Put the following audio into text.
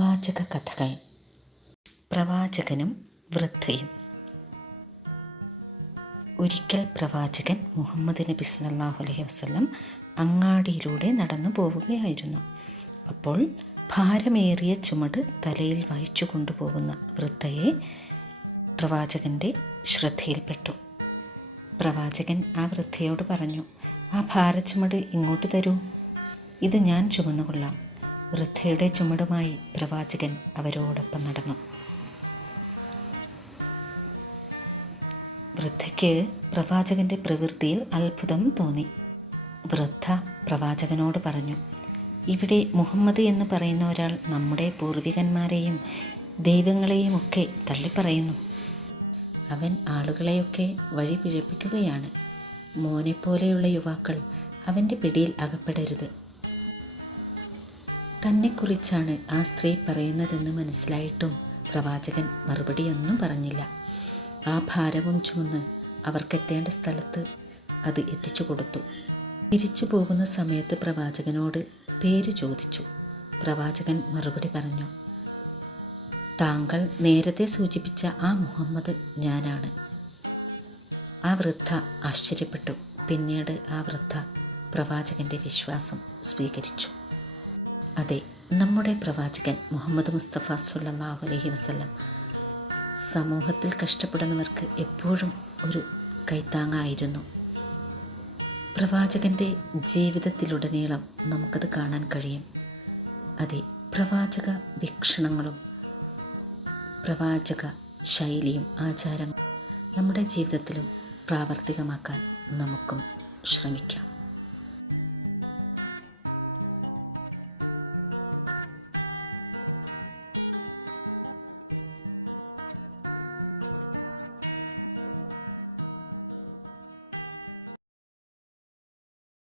പ്രവാചക കഥകൾ. പ്രവാചകനും വൃദ്ധയും. ഒരിക്കൽ പ്രവാചകൻ മുഹമ്മദ് നബി സല്ലല്ലാഹു അലൈഹി വസല്ലം അങ്ങാടിയിലൂടെ നടന്നു പോവുകയായിരുന്നു. അപ്പോൾ ഭാരമേറിയ ചുമട് തലയിൽ വഹിച്ചു കൊണ്ടുപോകുന്ന വൃദ്ധയെ പ്രവാചകൻ്റെ ശ്രദ്ധയിൽപ്പെട്ടു. പ്രവാചകൻ ആ വൃദ്ധയോട് പറഞ്ഞു, "ആ ഭാരച്ചുമട് ഇങ്ങോട്ട് തരൂ, ഇത് ഞാൻ ചുമന്നുകൊള്ളാം." വൃദ്ധയുടെ ചുമടുമായി പ്രവാചകൻ അവരോടൊപ്പം നടന്നു. വൃദ്ധയ്ക്ക് പ്രവാചകൻ്റെ പ്രവൃത്തിയിൽ അത്ഭുതം തോന്നി. വൃദ്ധ പ്രവാചകനോട് പറഞ്ഞു, "ഇവിടെ മുഹമ്മദ് എന്ന് പറയുന്ന ഒരാൾ നമ്മുടെ പൂർവികന്മാരെയും ദൈവങ്ങളെയും ഒക്കെ തള്ളിപ്പറയുന്നു. അവൻ ആളുകളെയൊക്കെ വഴി പിഴപ്പിക്കുകയാണ്. മോനെപ്പോലെയുള്ള യുവാക്കൾ അവൻ്റെ പിടിയിൽ അകപ്പെടരുത്." തന്നെക്കുറിച്ചാണ് ആ സ്ത്രീ പറയുന്നതെന്ന് മനസ്സിലായിട്ടും പ്രവാചകൻ മറുപടിയൊന്നും പറഞ്ഞില്ല. ആ ഭാരവും ചുമന്ന് അവർക്കെത്തേണ്ട സ്ഥലത്ത് അത് എത്തിച്ചു കൊടുത്തു. തിരിച്ചു പോകുന്ന സമയത്ത് പ്രവാചകനോട് പേര് ചോദിച്ചു. പ്രവാചകൻ മറുപടി പറഞ്ഞു, "താങ്കൾ നേരത്തെ സൂചിപ്പിച്ച ആ മുഹമ്മദ് ഞാനാണ്." ആ വൃദ്ധ ആശ്ചര്യപ്പെട്ടു. പിന്നീട് ആ വൃദ്ധ പ്രവാചകൻ്റെ വിശ്വാസം സ്വീകരിച്ചു. അതെ, നമ്മുടെ പ്രവാചകൻ മുഹമ്മദ് മുസ്തഫ സ്വല്ലല്ലാഹു അലൈഹി വസല്ലം സമൂഹത്തിൽ കഷ്ടപ്പെടുന്നവർക്ക് എപ്പോഴും ഒരു കൈത്താങ്ങായിരുന്നു. പ്രവാചകൻ്റെ ജീവിതത്തിലുടനീളം നമുക്കത് കാണാൻ കഴിയും. അതെ, പ്രവാചക വീക്ഷണങ്ങളും പ്രവാചക ശൈലിയും ആചാരങ്ങളും നമ്മുടെ ജീവിതത്തിലും പ്രാവർത്തികമാക്കാൻ നമുക്കും ശ്രമിക്കാം.